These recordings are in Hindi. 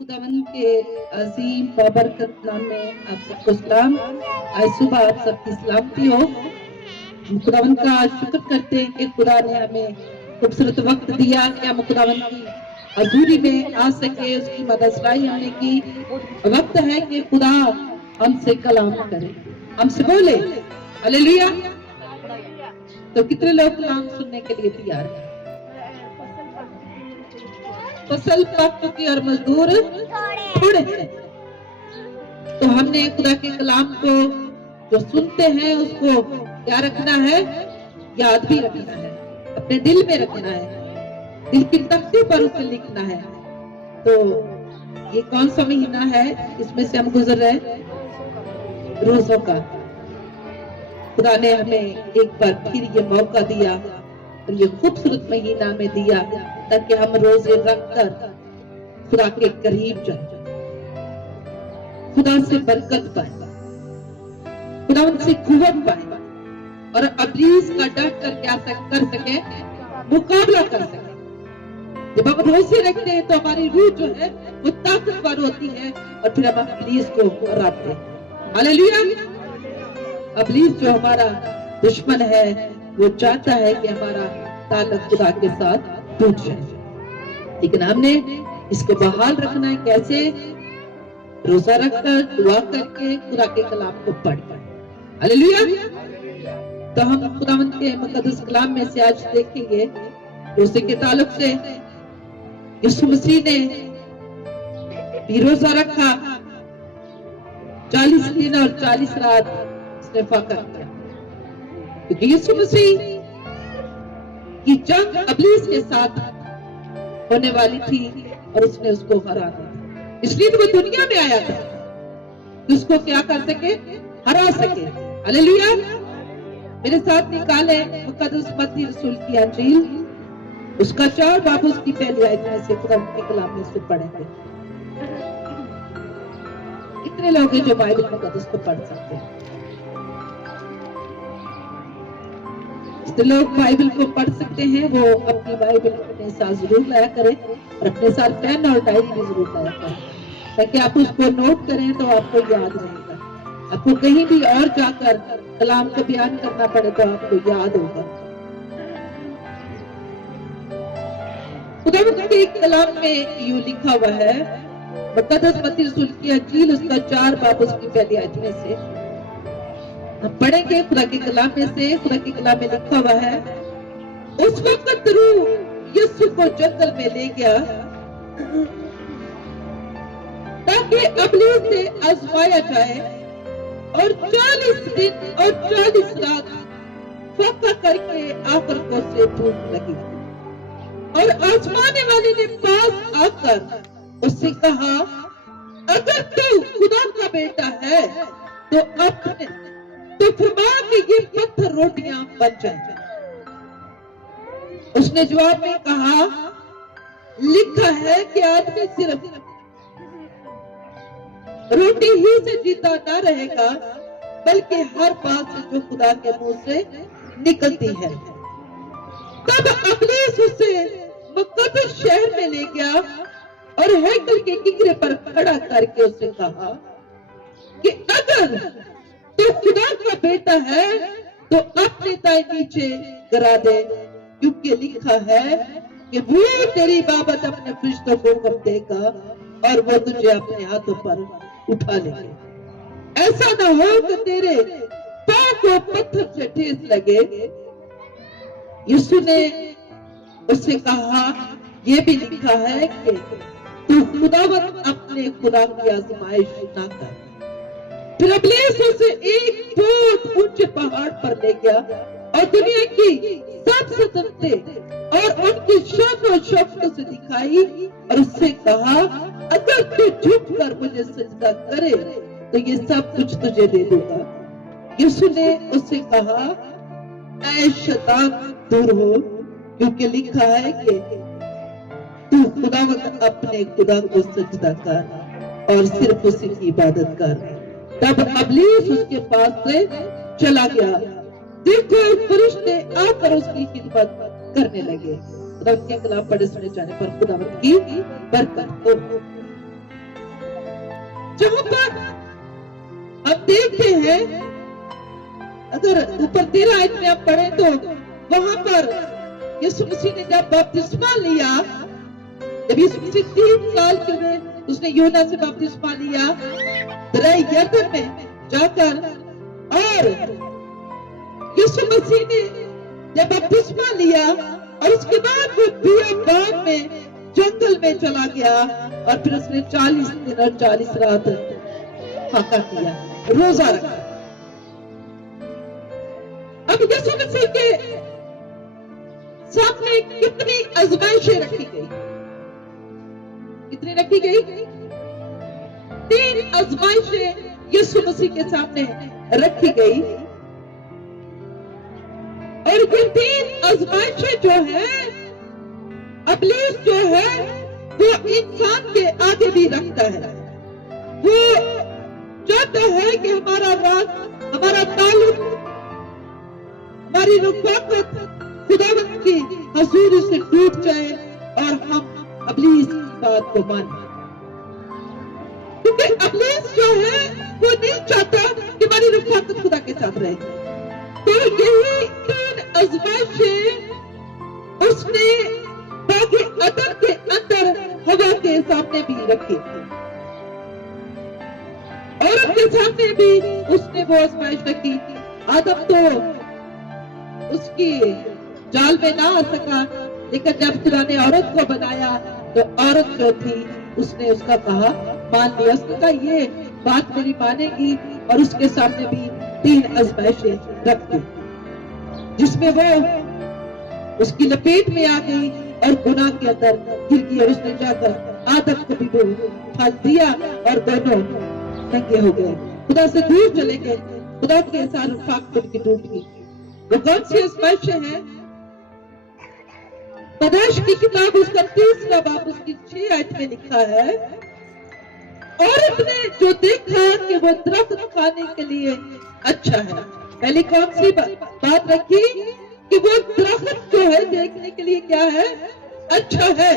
खुदावन के अजीम बाबरकत नाम में आप सबको सलाम। आज सुबह आप सबकी सलामती हो। हम खुदावन का शुक्र करते हैं कि खुदा ने हमें खूबसूरत वक्त दिया कि हम खुदावन की हजूरी में आ सके, उसकी मददगारी हमने की। वक्त है कि खुदा हमसे कलाम करे, हमसे बोले। हालेलुया। तो कितने लोग कलाम सुनने के लिए तैयार हैं? फसल पक चुकी और मजदूर थोड़े हैं। तो हमने खुदा के कलाम को जो सुनते हैं उसको क्या रखना है? याद भी रखना है, अपने दिल में रखना है, दिल की तख्ती पर उसे लिखना है। तो ये कौन सा महीना है इसमें से हम गुजर रहे? रोजों का। खुदा ने हमें एक बार फिर ये मौका दिया और ये खूबसूरत महीना में दिया ताकि हम रोजे रखकर खुदा के करीब जाए, खुदा से बरकत पाए, खुदा उनसे कुव्वत पाए और अब्लीस का डट कर क्या कर सके, मुकाबला कर सके। जब हम रोजे रखते हैं तो हमारी रूह जो है वो ताकतवर होती है और फिर हम अब्लीस को हराते हैं। हालेलुया। अब्लीस जो हमारा दुश्मन है वो चाहता है कि हमारा ताल्लुक खुदा के साथ टूट जाए, लेकिन हमने इसको बहाल रखना है। कैसे? रोजा रखकर, दुआ करके, खुदा के कलाम को पढ़कर। हालेलुया। तो हम खुदावंद के मुकद्दस कलाम में से आज देखेंगे रोजे के ताल्लुक से। यीशु मसीह ने भी रोजा रखा, 40 दिन और 40 रात उसने फाका किया, क्योंकि यीशु मसीह की जंग अब्लीस के साथ होने वाली थी और उसने उसको हरा दिया। इसलिए तो वो दुनिया में आया था कि उसको क्या कर सके, हरा सके। हालेलुया। मेरे साथ निकाले मुकद्दस मत्ती रसूल की अंजील, उसका 4 बाब उसकी पहली आयत में से खुदा के कलाम में से पढ़ेंगे। कितने लोग हैं जो बाइबल मुकद्दस को पढ़ सकते हैं? जितने लोग बाइबल को पढ़ सकते हैं वो अपनी बाइबल अपने साथ जरूर लाया करें और अपने साथ पेन और डायरी भी जरूर लाया करें, ताकि आप उसको नोट करें तो आपको याद रहेगा। आपको कहीं भी और जाकर कलाम को बयान करना पड़े तो आपको याद होगा। खुदा के कलाम में यूं लिखा हुआ है, मुकद्दस मत्ती रसूल की अंजील उसका 4 बाब उसकी पहली आयत में से हम पढ़ेंगे। खुदा के कलाम में से, खुदा के कलाम में लिखा हुआ है, उस वक्त रूह यीशु को जंगल में ले गया ताकि अब्लीस से आजमाया जाए और 40 दिन और 40 रात फाका करके आकर को से भूख लगी और आजमाने वाले ने पास आकर उससे कहा, अगर तू खुदा का बेटा है तो फरमा कि ये पत्थर रोटियां बन जाए। उसने जवाब में कहा, लिखा है कि आदमी सिर्फ रोटी ही से जीता ना रहेगा बल्कि हर बात से जो खुदा के मुंह से निकलती है। तब अब्लीस उसे मुकद्दस शहर में ले गया और हैकल के किनारे पर खड़ा करके उससे कहा कि अगर तो खुदा का बेटा है तो अपने दाएं नीचे गिरा दे, क्योंकि लिखा है कि वो तेरी बाबत अपने फरिश्तों को हुक्म देगा और वो तुझे अपने हाथों पर उठा लेंगे। ऐसा ना हो कि तेरे पांव को पत्थर से ठेस लगे। यीशु ने उससे कहा, ये भी लिखा है कि तू खुदावंद अपने खुदा की आजमाइश ना कर। फिर अब्लीस उसे एक बहुत ऊंचे पहाड़ पर ले गया और दुनिया की सब सल्तनतें और उनकी शान और शौकत से दिखाई और उससे कहा, अगर तू झुक कर मुझे सजदा करे तो ये सब कुछ तुझे दे दूंगा। यीशु ने उससे कहा, ऐ शैतान दूर हो, क्योंकि लिखा है कि तू खुदावंद अपने खुदा को सजदा कर और सिर्फ उसी की इबादत कर। तब अब्लीस उसके पास से चला गया। देखो फरिश्ते आकर उसकी खिदमत करने लगे। खुदा के कलाम पढ़े सुने जाने पर खुदावंद की बरकत हो। जहां पर हम देखते हैं, अगर ऊपर 13 आयत में आप पढ़े तो वहां पर यीशु मसीह ने जब बपतिस्मा लिया, जब यीशु मसीह 3 साल के हुए, उसने यूहन्ना से बपतिस्मा लिया दरिया यरदन में जाकर, और यीशु मसीह ने जब बपतिस्मा लिया और उसके बाद वो बियाबान में जंगल में चला गया और फिर उसने 40 दिन और 40 रात फाका किया, रोजा रखा। अब यीशु मसीह के सामने कितनी आजमाइशें रखी गई, कितनी रखी गई? 3 आजमाइशें यीशु मसीह के सामने रखी गई, और ये 3 आजमाइशें जो है, इब्लीस जो है वो इंसान के आगे भी रखता है। वो चाहता है कि हमारा राज, हमारा ताल्लुक, हमारी रफ़ाकत खुदावंद की हजूरी से टूट जाए और हम इब्लीस की बात को माने, क्योंकि इब्लीस जो है वो नहीं चाहता कि हमारी रफ़ाकत खुदा के साथ रहे। तो यही 3 आजमाइशें उसने बागे अदन के अंदर हवा के सामने भी रखी, औरत के सामने भी उसने वो आजमाइश रखी। आदम तो उसकी जाल में ना आ सका, लेकिन जब खुदा ने औरत को बनाया तो औरत जो थी उसने उसका कहा मान लिया, उसने कहा ये बात मेरी मानेगी, और उसके सामने भी 3 आजमाइशें रख दी, जिसमें वो उसकी लपेट में आ गई और गुनाह के अंदर गिर गई, और उसने जाकर आदम को भी वो फल दिया और दोनों नंगे हो गए, खुदा से दूर चले गए, खुदा के साथ रफ़ाकत उनकी टूट गई। वो कौन सी आजमाइशें हैं? पैदाइश की किताब उसका 3रा बाब उसकी 6 आयत में लिखा है, औरत ने जो देखा कि वो दरख्त खाने के लिए अच्छा है। पहले कौन सी बात रखी कि वो दरख्त जो है देखने के लिए क्या है? अच्छा है,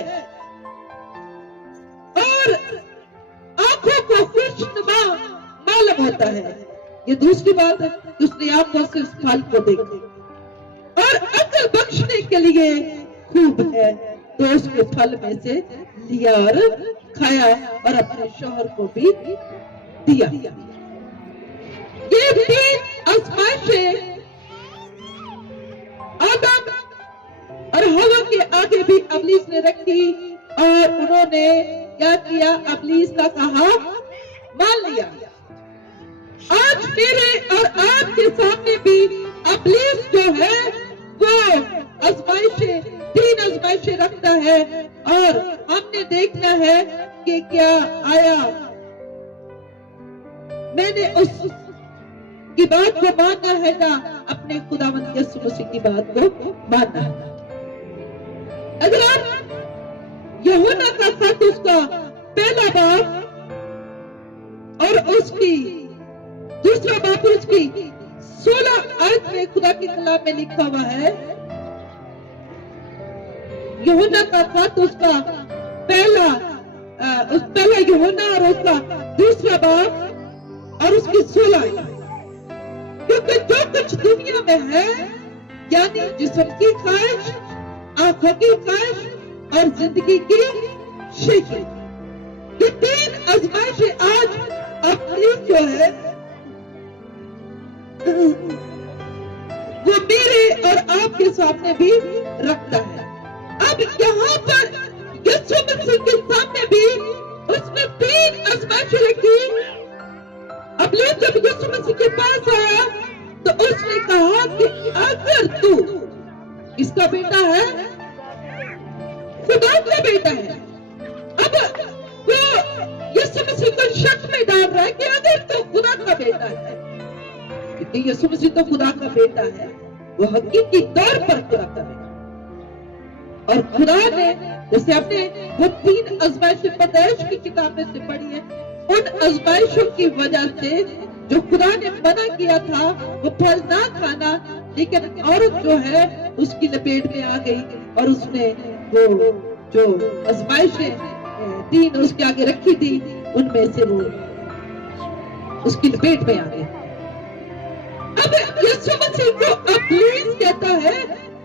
और आंखों को खुशनुमा मालूम होता है। ये दूसरी बात है कि उसने आंखों से उस फल को देखा, और अकल बख्शने के लिए खूब है, तो उसके फल में से लिया और खाया और अपने शौहर को भी दिया। ये 3 आजमाइशें आदम और हवा के आगे भी इब्लीस ने रखी, और उन्होंने क्या किया? इब्लीस का कहा मान लिया। आज मेरे और आपके सामने भी इब्लीस जो है वो आजमाइशें, 3 आजमाइशें रखता है, और हमने देखना है कि क्या आया मैंने उस की बात को मानना है ना अपने खुदावंद यीशु मसीह की बात को मानना है। अगर आप यूहन्ना का खत उसका 1 बाब और उसकी 2 बाब उसकी 16 आयत में खुदा के कलाम में लिखा हुआ है, यूहन्ना का खत उसका पहला यूहन्ना और उसका 2 बाब और उसकी 16 आयत, क्योंकि जो कुछ दुनिया में है, यानी जिस्म की ख्वाहिश, आंखों की ख्वाहिश और जिंदगी की शेखी, ये 3 आजमाइशें आज अपनी जो है वो मेरे और आपके सामने भी रखता है। अब यहाँ पर यीशु मसीह के सामने भी उसने 3 आजमाइशें रखी। अब जब यीशु मसीह के पास आया तो उसने कहा कि अगर तू किसका बेटा है? खुदा का बेटा है। अब वो यीशु मसीह को शक में डाल रहा है कि अगर तू खुदा का बेटा है, क्योंकि यीशु मसीह तो खुदा का बेटा है, वो हकीकी तौर पर खुदा का बेटा, और खुदा ने जैसे आपने वो 3 आजमाइशें पैदाइश की किताब में से पढ़ी है, उन आजमाइशों की वजह से जो खुदा ने मना किया था वो फल ना खाना, लेकिन औरत जो है उसकी लपेट में आ गई और उसने वो जो आजमाइशें 3 उसके आगे रखी थी उनमें से वो उसकी लपेट में आ गए। अब यीशु मसीह को इब्लीस कहता है,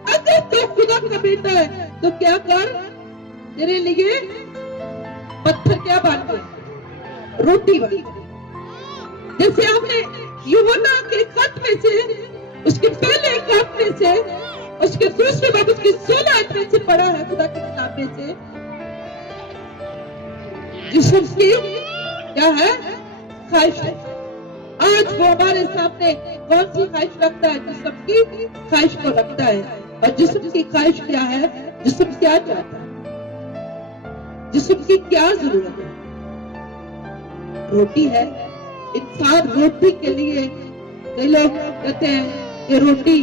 अगर तो खुदा का बेटा है तो क्या कर, तेरे लिए पत्थर क्या बन गए, रोटी बन गई। जैसे हमने यूहन्ना के खत में से, उसके पहले खत में से, उसके दूसरे बाब उसकी 16 में से पढ़ा है, खुदा की किताब में से, जिसकी क्या है, ख्वाहिश है। आज वो हमारे सामने कौन सी ख्वाहिश रखता है, जिस्म की ख्वाहिश को रखता है। और जिस्म की ख्वाहिश क्या है, जिस्म क्या चाहता है, जिस्म की क्या जरूरत है, रोटी है। इंसान रोटी के लिए, कई लोग कहते हैं कि रोटी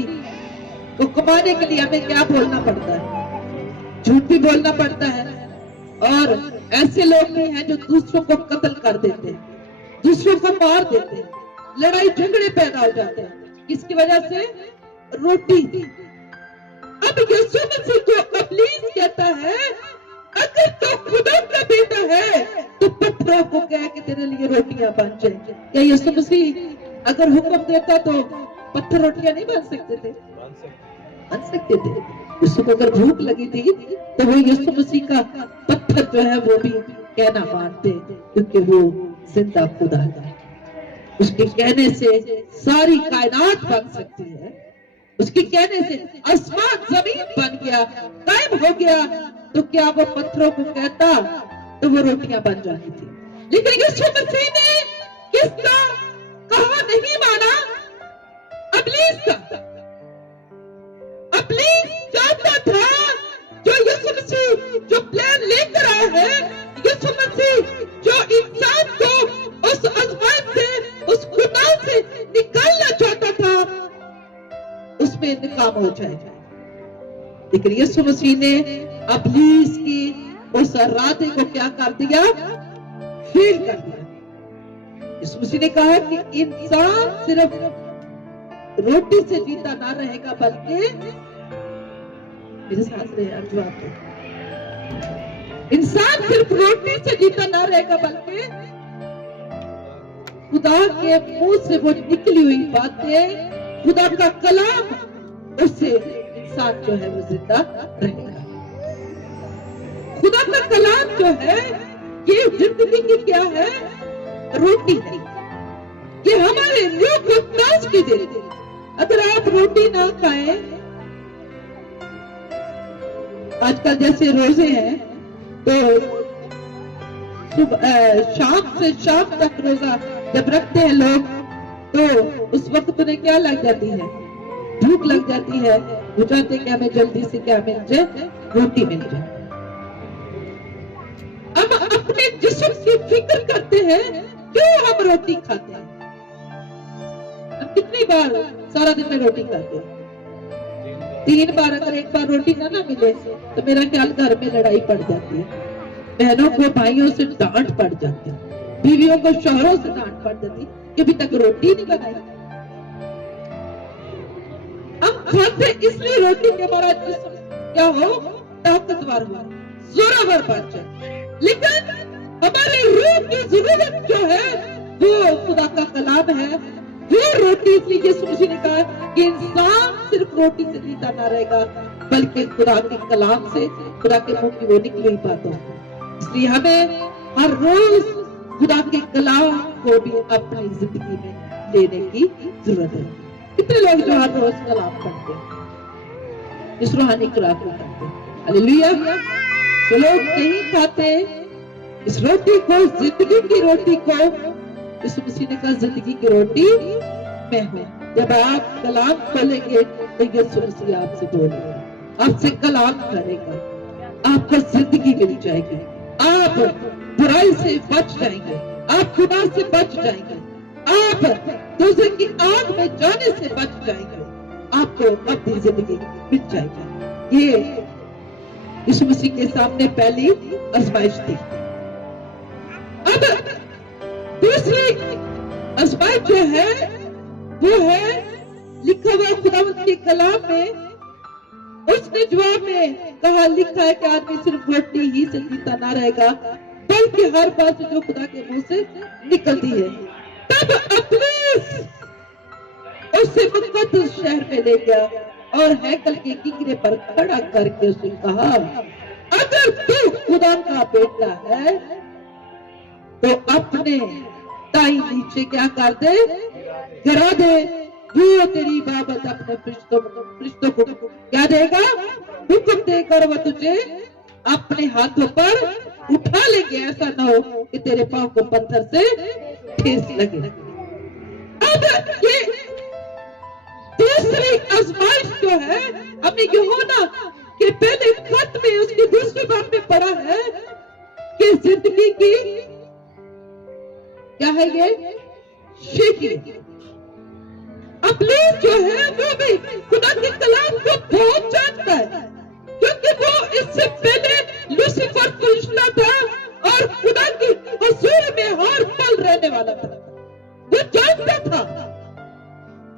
को कमाने के लिए हमें क्या बोलना पड़ता है, झूठ भी बोलना पड़ता है। और ऐसे लोग भी हैं जो दूसरों को कत्ल कर देते हैं, दूसरों को मार देते हैं, लड़ाई झगड़े पैदा हो जाते हैं, किसकी वजह से, रोटी। अब यीशु मसीह को इब्लीस कहता है, अगर तो खुदा का बेटा है तो पत्थरों को कह के तेरे लिए रोटियां बन जाए। क्या यीशु मसीह अगर हुक्म देता तो पत्थर रोटियां नहीं बन सकते थे, बन सकते थे। उसको अगर भूख लगी थी तो वो यीशु मसीह का पत्थर जो है वो भी कहना मानते, क्योंकि वो जिंदा खुदा है। उसके कहने से सारी कायनात बन सकती है, उसके कहने से आसमान जमीन बन गया, कायम हो गया। तो क्या वो पत्थरों को कहता तो वो रोटियां बन जाती थी। लेकिन यीशु मसीह ने किसका कहा नहीं माना, इब्लीस का। इब्लीस चाहता था जो यीशु मसीह जो प्लान लेकर आया है, यीशु मसीह जो इंसान को उस आसमान से, उस खुदा से निकालना चाहता था, उसमें नाकाम हो जाएगा। लेकिन यीशु मसीह ने इब्लीस की उस इरादे को क्या कर दिया, फेल कर दिया। यीशु मसीह ने कहा कि इंसान सिर्फ रोटी से जीता ना रहेगा, बल्कि मेरे साथ रहे जवाब दो, इंसान सिर्फ रोटी से जीता ना रहेगा, बल्कि खुदा के मुंह से वो निकली हुई बातें, खुदा का कलाम, उससे इंसान जो है वो जिंदा रहेगा। खुदा का कलाम जो है ये जिंदगी की क्या है, रोटी है। ये हमारे रूह को ताजगी देती है। अगर आप रोटी ना खाएं, आजकल जैसे रोजे हैं तो शाम से शाम तक रोजा जब रखते हैं लोग, तो उस वक्त उन्हें क्या लग जाती है, भूख लग जाती है। वो चाहते हैं कि हमें जल्दी से क्या मिल जाए, रोटी मिल जाए। अब अपने जिस्म की फिक्र करते हैं, क्यों हम रोटी खाते हैं। अब कितनी बार सारा दिन में रोटी खाते हैं, 3 बार। अगर एक बार रोटी ना मिले तो मेरा ख्याल घर में लड़ाई पड़ जाती है, बहनों को भाइयों से डांट पड़ जाती है, बीवियों को शौहरों से डांट पड़ जाती कि अभी तक रोटी नहीं बनाई। हम खाते इसलिए रोटी के हमारा जिस्म क्या हो, ताकतवर हो, जोरावर बन जाए। लेकिन हमारे रूह की जरूरत जो है वो खुदा का कलाम है, वो रोटी। इसलिए यीशु मसीह ने कहा कि इंसान सिर्फ रोटी से जीता ना रहेगा, बल्कि खुदा के कलाम से, खुदा के मुंह की वो निकली हुई बातों। इसलिए हमें हर रोज खुदा के कलाम को भी अपनी जिंदगी में लेने की जरूरत है। कितने लोग जो हर रोज कलाम पढ़ते हैं, इस रूहानी खुराक को करते हैं, हालेलुया। जो लोग नहीं खाते इस रोटी को, जिंदगी की रोटी को, यीशु मसीह ने कहा जिंदगी की रोटी मैं हूं। जब आप कलाम खोलेंगे तो यीशु मसीह आपसे बोलेगा, आपसे कलाम करेगा, आपको जिंदगी मिल जाएगी, आप बुराई से बच जाएंगे, आप गुनाह से बच जाएंगे, आप दूसरे की आग में जाने से बच जाएंगे, आपको अपनी जिंदगी मिल जाएगी। ये यीशु मसीह के सामने पहली आजमाइश थी। अब दूसरी आजमाइश जो है वो है लिखा हुआ खुदावंद के कलाम में। उसने जवाब में कहा, लिखा है कि आदमी सिर्फ रोटी ही से जीता ना रहेगा, बल्कि हर बात जो खुदा के मुंह से निकलती है। तब इब्लीस उसे मुकद्दस शहर में ले गया और हैकल के किंगरे पर खड़ा करके उसे कहा, अगर तू खुदा का बेटा है तो अपने ताई नीचे क्या कर दे, गिरा दे। वो तेरी बाबत अपने फरिश्तों को क्या देगा, हुक्म देकर वो तुझे अपने हाथों पर उठा लेंगे, ऐसा ना हो कि तेरे पांव को पत्थर से ठेस लगे। अब ये दूसरी आजमाइश जो है, हमने यूहन्ना के पहले खत में उसकी दूसरी बात में पढ़ा है कि जिंदगी की क्या है, ये शेकी। इब्लीस जो है वो भी खुदा के कलाम को बहुत जानता है, क्योंकि वो इससे पहले लूसीफर फरिश्ता था और खुदा की हुजूर में हर पल रहने वाला था, वो जानता था।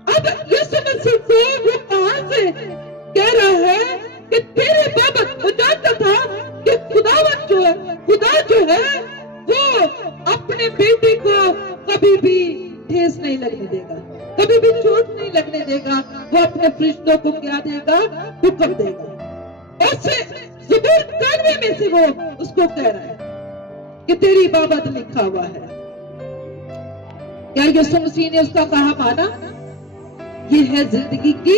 अब यीशु मसीह को वो कहां से कह रहा है कि तेरे बाबत, वो जानता था कि खुदावंद जो है, खुदा जो है वो अपने बेटे को कभी भी ठेस नहीं लगने देगा, कभी भी चोट नहीं लगने देगा। वो अपने फरिश्तों को क्या देगा, हुक्म देगा। उससे ज़बूर 91 में से वो उसको कह रहा है कि तेरी बाबत लिखा हुआ है। क्या यीशु मसीह ने उसका कहा माना? ये है जिंदगी की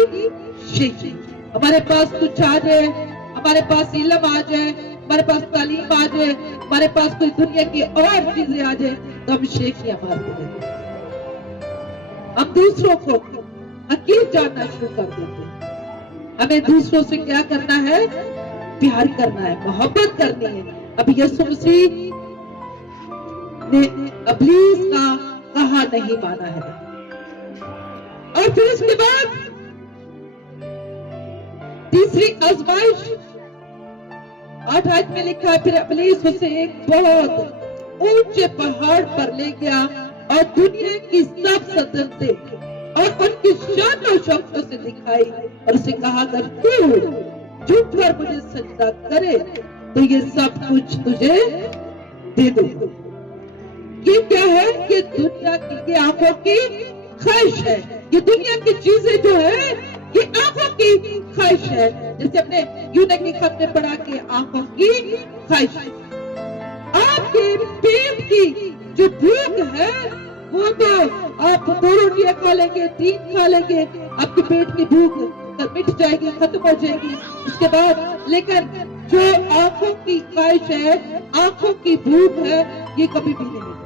शेकी। हमारे पास कुछ आ जाए, हमारे पास इल्म आ जाए, हमारे पास तालीम आ जाए, हमारे पास कोई दुनिया की और चीजें आ जाए तो हम शेखियां मारते हैं, हम दूसरों को हकीर जानना शुरू कर देते हैं। हमें दूसरों से क्या करना है, प्यार करना है, मोहब्बत करनी है। अब यीशु मसीह ने इब्लीस का कहा नहीं माना है। और फिर इसके बाद तीसरी आजमाइश 8 आयत में लिखा है, फिर इब्लीस उसे एक बहुत ऊंचे पहाड़ पर ले गया और दुनिया की सब सल्तनतें और उनकी शान और शौकतों से दिखाई और उसे कहा, अगर तू झुककर मुझे सजदा करे तो ये सब कुछ तुझे दे दूं। ये क्या है, ये दुनिया की, ये आंखों की ख्वाहिश है। ये दुनिया की चीजें जो है ये आंखों की ख्वाहिश है। जैसे हमने यूहन्ना के खत में पढ़ा कि आंखों की ख्वाहिश, आपके पेट की जो भूख है वो तो आप 2 रोटियां खा लेंगे, 3 खा लेंगे, आपके पेट की भूख मिट जाएगी, खत्म हो जाएगी उसके बाद। लेकिन जो आंखों की ख्वाहिश है, आंखों की भूख है, ये कभी भी नहीं मिलती।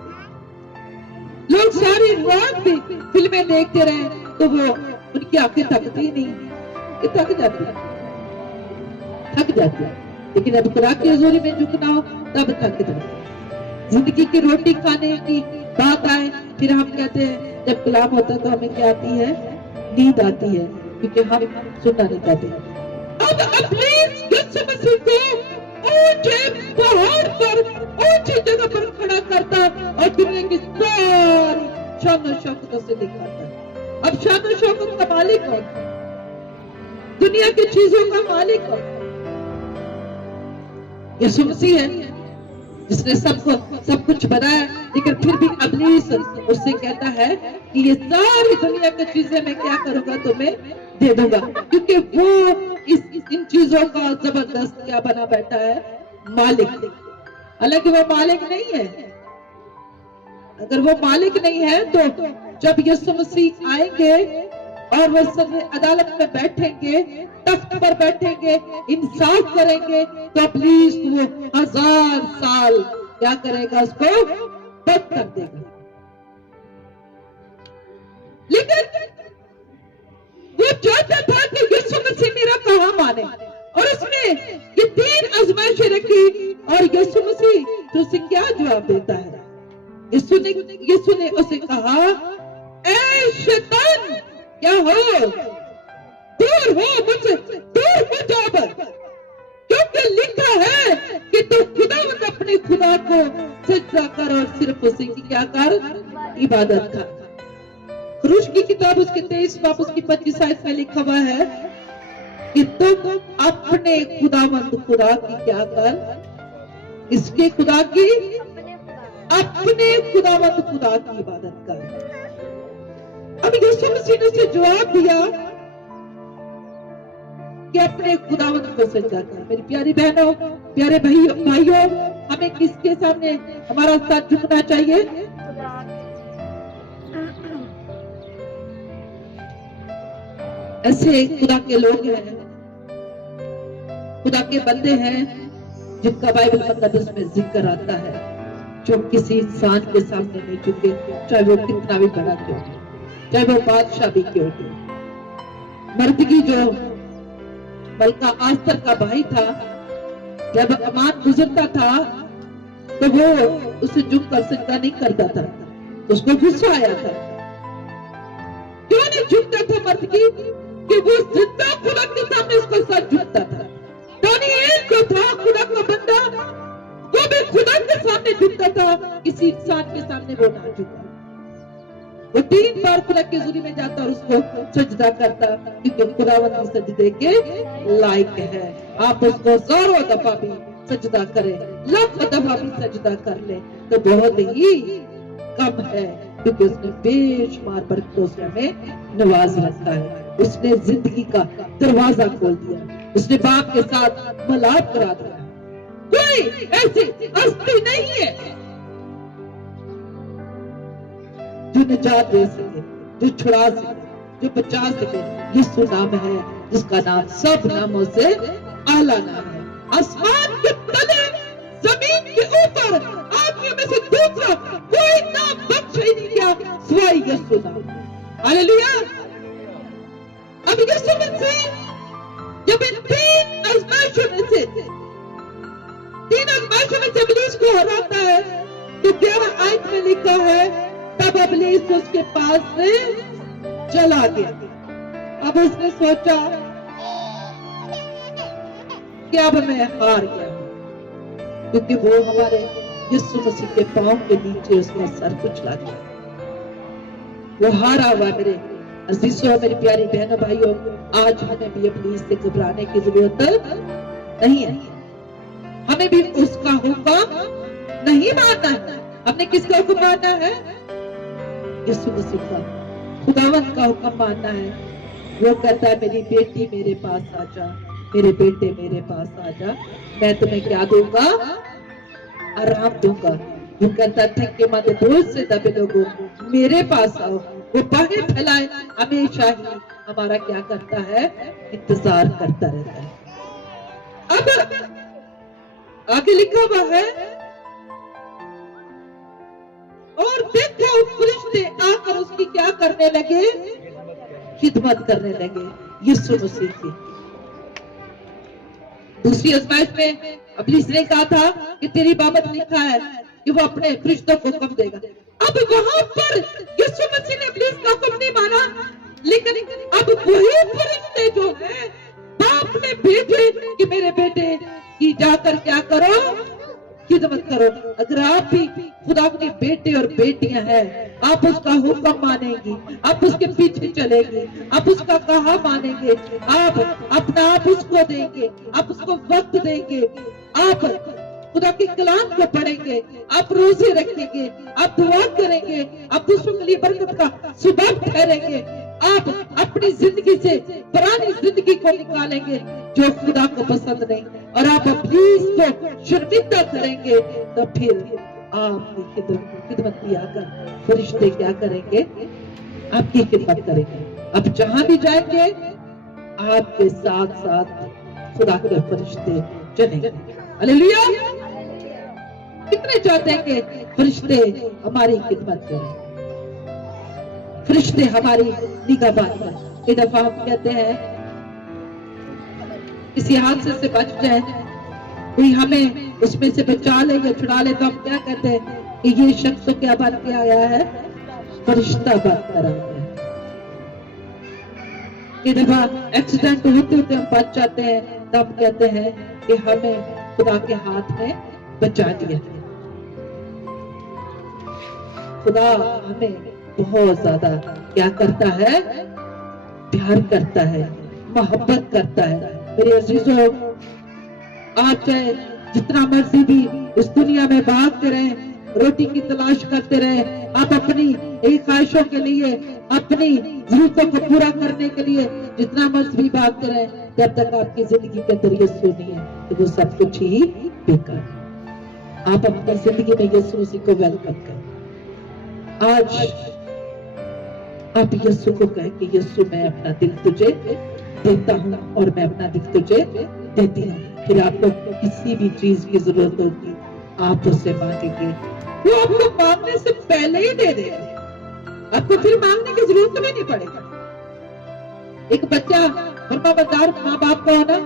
लोग सारी रात भी फिल्में देखते रहे तो वो उनकी आंखें थकती नहीं, ये थक जाती है। लेकिन अब खुदा की हुजूरी में झुकना हो तब थक जाते। जिंदगी की रोटी खाने की बात आए, फिर हम कहते हैं जब कलाम होता है तो हमें क्या आती है, नींद आती है, क्योंकि हम सुनना नहीं चाहते। अब इब्लीस यीशु मसीह को ऊंचे पहाड़ पर, ऊंची जगह पर खड़ा करता और दुनिया की सारी शान और शौकतों से दिखाता। अब शान और शौकत का मालिक कौन? दुनिया की चीजों का मालिक कौन? यीशु मसीह है, जिसने सब कुछ बनाया। लेकिन फिर भी इब्लीस उससे कहता है कि ये सारी दुनिया की चीजें मैं क्या करूंगा, तुम्हें दे दूंगा, क्योंकि वो इन चीजों का जबरदस्त क्या बना बैठा है, मालिक। हालांकि वो मालिक नहीं है। अगर वो मालिक नहीं है तो जब यीशु मसीह आएंगे और वो अदालत में बैठेंगे, तख्त पर बैठेंगे, इंसाफ करेंगे, तो इब्लीस वो 1000 साल क्या करेगा, उसको बंद कर देगा। लेकिन वो चाहता था कि यीशु मसीह मेरा कहा माने, और उसमें ये 3 आजमाइशें रखी और यीशु मसीह तो उसे क्या जवाब देता है? यीशु ने उसे कहा, ऐ शैतान, क्या हो, दूर हो मुझसे, दूर हो जा, क्योंकि लिखा है कि तू खुदावंद अपने खुदा को सजदा कर और सिर्फ उसी की क्या कर, इबादत कर। क्रूस की किताब उसके 23 बाब उसकी 25 आयत में लिखा हुआ है कि तुम अपने खुदावंद खुदा की क्या कर, इसके खुदा की, अपने खुदावंद खुदा की इबादत कर। अब यीशु मसीह ने उसे जवाब दिया कि अपने खुदावंद को सजदा कर। मेरी प्यारी बहनों, प्यारे भाइयों, हमें किसके सामने हमारा सर झुकना चाहिए? ऐसे खुदा के लोग हैं, खुदा के बंदे हैं जिनका बाइबल मुकद्दस में जिक्र आता है, जो किसी इंसान के सामने नहीं झुके, चाहे वो कितना भी बड़ा क्यों हो, चाहे वो बादशाह भी क्यों हो। मर्दगी जो मलका आस्तर का भाई था, जब अमान गुजरता था तो वो उसे झुक कर सजदा नहीं करता था, उसको गुस्सा आया था। क्यों नहीं झुकता था मर्दगी? कि वो जिंदा खुदा के सामने उसका सर झुकता था। दानिएल जो था खुदा का बंदा, वो भी खुदा के सामने झुकता था, किसी इंसान के सामने वो ना झुका। वो 3 बार खुदा की हुजूरी में जाता और उसको सजदा करता, क्योंकि खुदावंद सजदे के लायक है। आप उसको 100 दफा भी सजदा करें, 1,00,000 दफा भी सजदा कर ले तो बहुत ही कम है, क्योंकि उसने बेशुमार बरकतों से हमें नवाज रखा है। उसने जिंदगी का दरवाजा खोल दिया, उसने बाप के साथ मिलाप करा दिया। कोई ऐसी हस्ती नहीं है जो निजात दे सके, जो छुड़ा सके, जो बचा सके। यीशु नाम है जिसका नाम सब नामों से आला नाम है। आसमान के तले, जमीन के ऊपर, आदमियों में से दूसरा कोई नाम बख्शा ही नहीं गया सिवाय यीशु नाम। हालेलुया। अब यीशु मसीह जब इन 3 आजमाइशों में से इब्लीस को हराता है, तो 11 आयत में लिखा है, तब इब्लीस उसके पास से चला गया। अब उसने सोचा कि अब मैं हार गया, क्योंकि वो हमारे यीशु मसीह के पांव के नीचे उसका सर कुचला गया। वो हारा हुआ। मेरे अजीजों, मेरी प्यारी बहनों, भाइयों, आज हमें भी इब्लीस से घबराने की जरूरत नहीं है। हमें भी उसका हुक्म नहीं मानना है। हमने किसका हुक्म मानना है? यीशु मसीह का, खुदावंद का हुक्म मानना है। वो कहता है, मेरी बेटी मेरे पास आ जा, मेरे बेटे मेरे पास आ जा, मैं तुम्हें क्या दूंगा? आराम दूंगा। वो कहता है, थके माथे बोझ से दबे लोगों, मेरे पास आओ। वो बाहें फैलाए, हमेशा ही हमारा क्या करता है? इंतजार करता रहता है। अब आगे लिखा हुआ है, और देखो फरिश्ते आकर उसकी क्या करने लगे? खिदमत करने लगे यीशु मसीह की। दूसरी आजमाइश में इब्लीस ने कहा था कि तेरी बाबत लिखा है कि वो अपने फरिश्तों को हुक्म देगा। अब वहां पर यीशु मसीह ने इब्लीस का हुक्म नहीं माना, लेकिन अब वही फरिश्ते जो है बाप ने भेजे कि मेरे बेटे की जाकर क्या करो? खिदमत करो। अगर आप भी खुदा के बेटे और बेटियां हैं, आप उसका हुक्म मानेंगी, आप उसके पीछे चलेंगे, आप उसका कहा मानेंगे, आप अपना आप उसको देंगे, आप उसको वक्त देंगे, आप खुदा के कलाम को पढ़ेंगे, आप रोजे रखेंगे, आप दुआ करेंगे, आप दूसरों के लिए बरकत का सबब ठहरेंगे, आप अपनी जिंदगी से पुरानी जिंदगी को निकालेंगे जो खुदा को पसंद नहीं, और आप इब्लीस को शर्मिंदा करेंगे, तो फिर आपकी खिदमत किया कर फरिश्ते क्या करेंगे? आपकी खिदमत करेंगे। अब जहां भी जाएंगे आपके साथ साथ खुदा के फरिश्ते चलेंगे। हालेलुया। कितने चाहते हैं कि फरिश्ते हमारी खिदमत करें, फरिश्ते हमारी निगहबानी करें। एक दफा हम कहते हैं किसी हादसे से बच जाए, कोई हमें उसमें से बचा ले या छुड़ा ले, तो हम क्या कहते हैं कि ये शख्स तो क्या बन के आया है? फरिश्ता बन कर आया है। एक दफा एक्सीडेंट होते होते हम बच जाते हैं, तो हम कहते हैं कि हमें खुदा के हाथ में बचा दिया। खुदा हमें बहुत ज्यादा क्या करता है? प्यार करता है, मोहब्बत करता है। मेरे अजीजों, आप चाहे जितना मर्जी भी इस दुनिया में भागते रहे, रोटी की तलाश करते रहे, आप अपनी एक ख्वाहिशों के लिए अपनी जरूरतों को पूरा करने के लिए जितना मर्जी भागते रहे, जब तक आपकी जिंदगी के अंदर यीशु नहीं है तो वो सब कुछ ही बेकार है। आप अपनी जिंदगी में यीशु मसीह को वेलकम करें। आज आप यीशु को कहें कि यीशु मैं अपना दिल तुझे देता हूँ और मैं अपना दिल तुझे देती हूँ। फिर आपको किसी भी चीज की जरूरत होगी आप उससे मांगेंगे, वो आपको मांगने से पहले ही दे देगा। आपको फिर मांगने की जरूरत भी नहीं पड़ेगा। एक बच्चा फरमाबरदार माँ बाप का होना,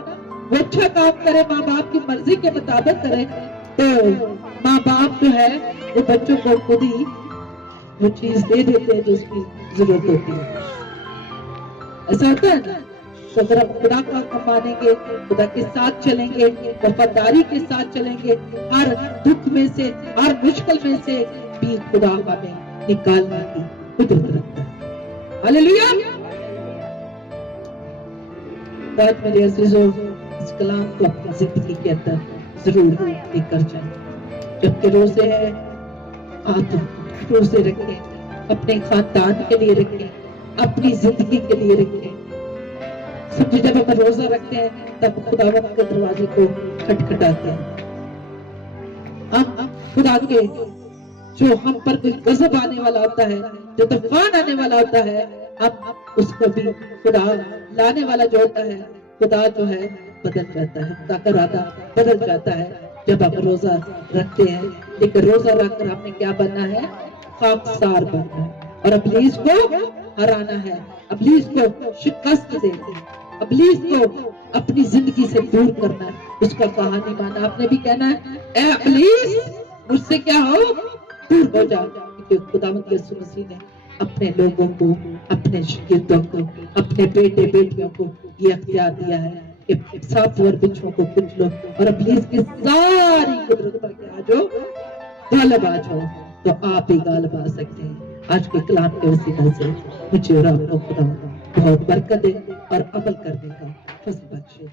वो अच्छा काम करे, माँ बाप की मर्जी के मुताबिक करे, तो माँ बाप जो है वो बच्चों को खुद ही वो चीज दे देते हैं जो उसकी जरूरत होती है। ऐसा होता है ना। तो अगर हम खुदा का मानेंगे, खुदा के साथ चलेंगे, वफादारी के साथ चलेंगे, हर दुख में से, हर मुश्किल में से भी खुदा हमें निकालने की कुदरत रखता है। हालेलुया। आज मेरे अजीजों, इस कलाम को अपनी जिंदगी के अंदर जरूर लेकर जाएं। जबकि रोजे है, आप रोजे रखें, अपने खानदान के लिए रखें, अपनी जिंदगी के लिए रखें। समझे, जब हम रोजा रखते हैं तब खुदावंद के दरवाजे को खटखटाते हैं। हम खुदा के जो हम पर कोई गजब आने वाला होता है, जो तूफान आने वाला होता है, हम उसको भी खुदा लाने वाला जो होता है, खुदा जो है बदल जाता है, खुदा का इरादा बदल जाता है जब हम रोजा रखते हैं। लेकिन रोजा रखकर हमने क्या बनना है? खाकसार बनना है और इब्लीस को हराना है, इब्लीस को शिकस्त देनी है, इब्लीस को अपनी जिंदगी से दूर करना है, उसका कहानी माना। आपने भी कहना है, ए इब्लीस मुझसे क्या हो, दूर हो जा। क्योंकि खुदावंद यीशु मसीह ने अपने लोगों को, अपने शागिर्दों को, अपने बेटे बेटियों को ये अख्तियार दिया है कि सांप और बिच्छुओं को कुचलो और इब्लीस की सारी कुदरत पर क्या जो गालिब आ जाओ। तो आप ही गालिब आ सकते हैं। आज के कलाम के वसीला से मुझे और आपको खुदा बहुत बरकत दे और अमल करने का फजल बख्शे।